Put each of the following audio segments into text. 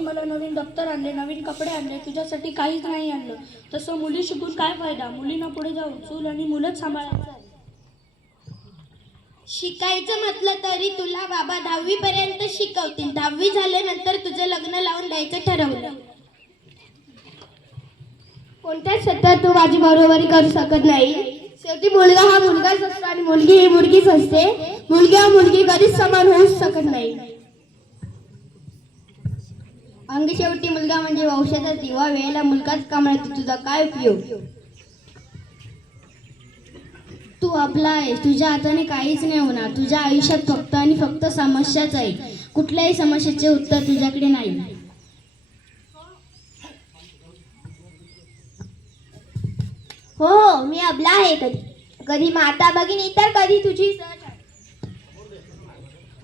बाबांनी मला नवीन दप्तर आणले नवीन कपडे आणले तुझ्यासाठी काहीच नाही आणलं. तसं मुली शिकून काय फायदा? मुलींना पुढे जाऊन चूल आणि मुलंच सांभाळायचं आहे. शिकायचं म्हटलं तरी तुला बाबा दहावी पर्यंत शिकवतील. दहावी झाल्यानंतर तुझं लग्न लावून द्यायचं ठरवलं. कोणत्याच क्षेत्रात तू माझी बरोबरी करू शकत नाही? शेवटी मुलगा हा मुलगाच असतो आणि मुलगी ही मुलगीच असते. मुलगी हा मुलगी कधीच समान होऊच शकत नाही. अंग शेवटी मुलगा म्हणजे वंशाचा दिवा वेळेला मुलगाच कामाला तुझा काय उपयोग? तू आपला आहे तुझ्या हाताने काहीच नाही होणार. तुझ्या आयुष्यात फक्त आणि फक्त समस्याच आहे. कुठल्याही समस्येचे उत्तर तुझ्याकडे नाही. हो हो मी अबला आहे कधी. कधी माता भगिनी तर कधी तुझी सहचारी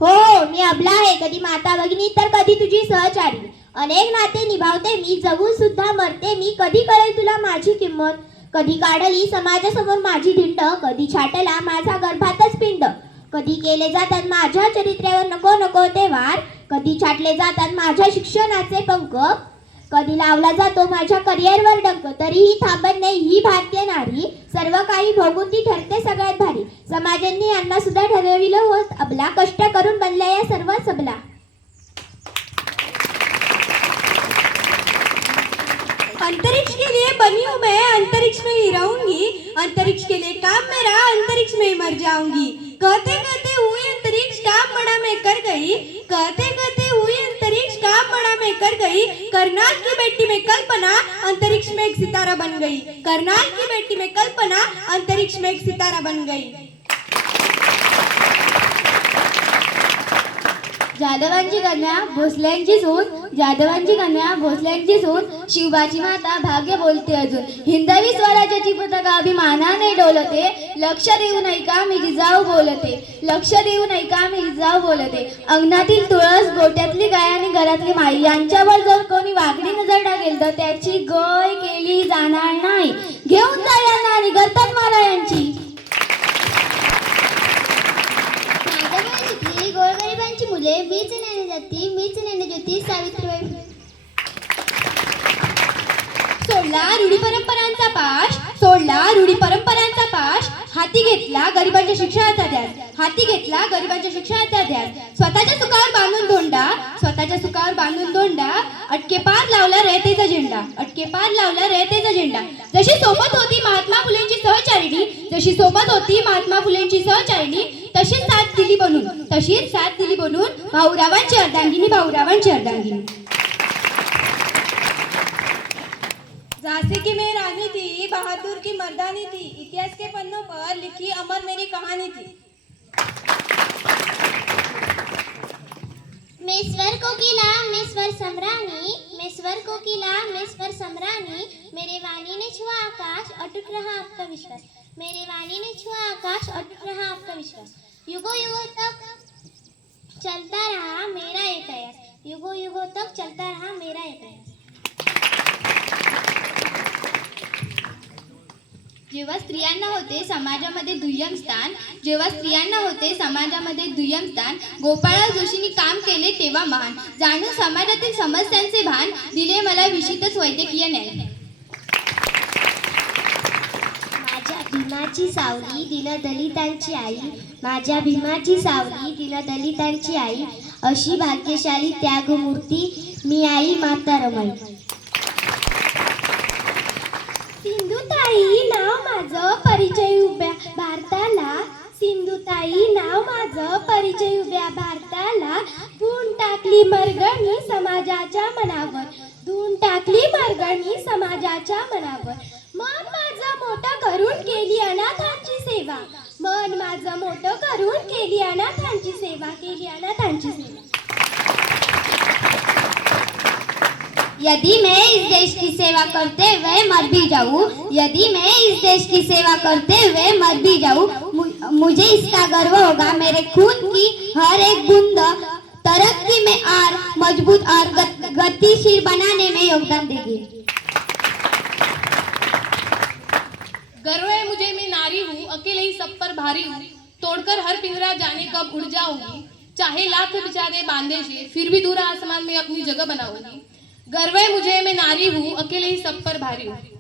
हो हो मी अबला आहे. कधी माता भगिनी तर कधी तुझी सहचारी अनेक नाते निभावते मी जगून सुद्धा मरते. मी कधी कळेल तुला माझी किंमत? कधी काढली समाजासमोर माझी धिंड? कधी छाटला माझा गर्भातच पिंड? कधी केले जातात माझ्या चरित्र्यावर नको नको ते वार? कधी छाटले जातात माझ्या शिक्षणाचे पंख? कधी लावला जातो माझ्या करिअरवर डंक? तरीही थांबत नाही ही भारतीय नारी. सर्व काही भोगून ती ठरते सगळ्यात भारी. समाजांनी यांना सुद्धा ठरविलं होत. अबला कष्ट करून बनल्या या सर्व सबला. बनी हूँ मैं अंतरिक्ष में ही रहूँगी। अंतरिक्ष के लिए काम मेरा अंतरिक्ष में ही मर जाऊँगी। कहते कहते हुए अंतरिक्ष काम बड़ा मैं कर गई। कहते कहते हुए अंतरिक्ष काम बड़ा मैं कर गई। करनाल की बेटी में कल्पना अंतरिक्ष में एक सितारा बन गई। करनाल की बेटी में कल्पना अंतरिक्ष में एक सितारा बन गई। जाधवांची कन्या भोसल्यांची सून जाधवांची कन्या भोसल्यांची सून शिवबाची माता भाग्य बोलते अजून. हिंदवी स्वराज्याची पताका अभिमानाने डोलते लक्ष देऊन ऐका मी जिजाऊ बोलते लक्ष देऊन ऐका मी जिजाऊ बोलते. अंगणातील तुळस गोट्यातली गाय आणि घरातली माई यांच्यावर जर कोणी वागडी नजर टाकेल तर त्याची गय केली जाणार नाही. घेऊन जा यांना आणि करतात मला यांची. माझ्यामुळे गोरगरिबांची मुले मीच नेणे जाती मीच नेणे ज्योती सावित्रीबाई. सोडला रूढी परंपरांचा पाश सोडला रूढी परंपरांचा पाश हाती घेतला गरिबांच्या शिक्षणाचा ध्यास हाती घेतला गरिबांच्या शिक्षणाचा ध्यास. स्वतःच्या सुखावर बांधून धोंडा स्वतःच्या सुखावर बांधून धोंडा. अटके पार लावला रयतेचा झेंडा अटके पार लावला रयतेचा झेंडा. जशी सोबत होती महात्मा फुलेंची सहचारिणी जशी सोबत होती महात्मा फुलेंची सहचारिणी. तशीच साथ दिली बनून. तशीच साथ दिली बनून भाऊरावांची अर्धांगिनी भाऊरावांची अर्धांगिनी झांसी की मैं रानी थी बहादुर की मर्दानी थी इतिहास के पन्नों पर लिखी अमर मेरी कहानी थी। मैं स्वर कोकिला मैं स्वर सम्राणी मैं स्वर कोकिला मैं स्वर सम्राणी मेरे वाणी ने छुआ आकाश अटूट रहा आपका विश्वास। मेरे वाणी ने छुआ आकाश अटूट रहा आपका विश्वास। युगो युगो तक चलता रहा मेरा ये प्रयास युगो युगो तक चलता रहा मेरा ये प्रयास जेव्हा स्त्रियांना होते समाजामध्ये दुय्यम स्थान जेव्हा स्त्रियांना होते समाजामध्ये दुय्यम स्थान गोपाळराव जोशींनी काम केले तेव्हा महान. जाणून समाजातील समस्यांचे भान दिले मला विशितच वैद्यकीय न्याय माझ्या भीमाची सावली दिलं दलितांची आई. माझ्या भीमाची सावली दिलं दलितांची आई. अशी भाग्यशाली त्यागमूर्ती मी आई माता रमाई. सिंधुताई नाव माझं परिचय उभ्या भारताला. सिंधुताई नाव माझं परिचय उभ्या भारताला. धून टाकली मरगणी समाजाच्या मनावर. धून टाकली मर्गणी समाजाच्या मनावर. करून केली अनाथांची सेवा. मन माझं मोठं करून केली अनाथांची सेवा, केली अनाथांची सेवा. यदि मैं इस देश की सेवा करते हुए मर भी जाऊँ, यदि मैं इस देश की सेवा करते हुए मर भी जाऊँ मुझे इसका गर्व होगा, मेरे खून की हर एक बूंद, तरक्की में और मज़बूत और गतिशील बनाने में योगदान देगी। गर्व है मुझे मैं नारी हूँ, अकेले ही सब पर भारी हूँ। तोड़कर हर पिंजरा जाने कब उड़ जाऊँगी। चाहे लाख बिचारे बांधे से फिर भी दूर आसमान में अपनी जगह बनाऊँगी। गर्व है मुझे मैं नारी हूँ, अकेले ही सब पर भारी हूँ।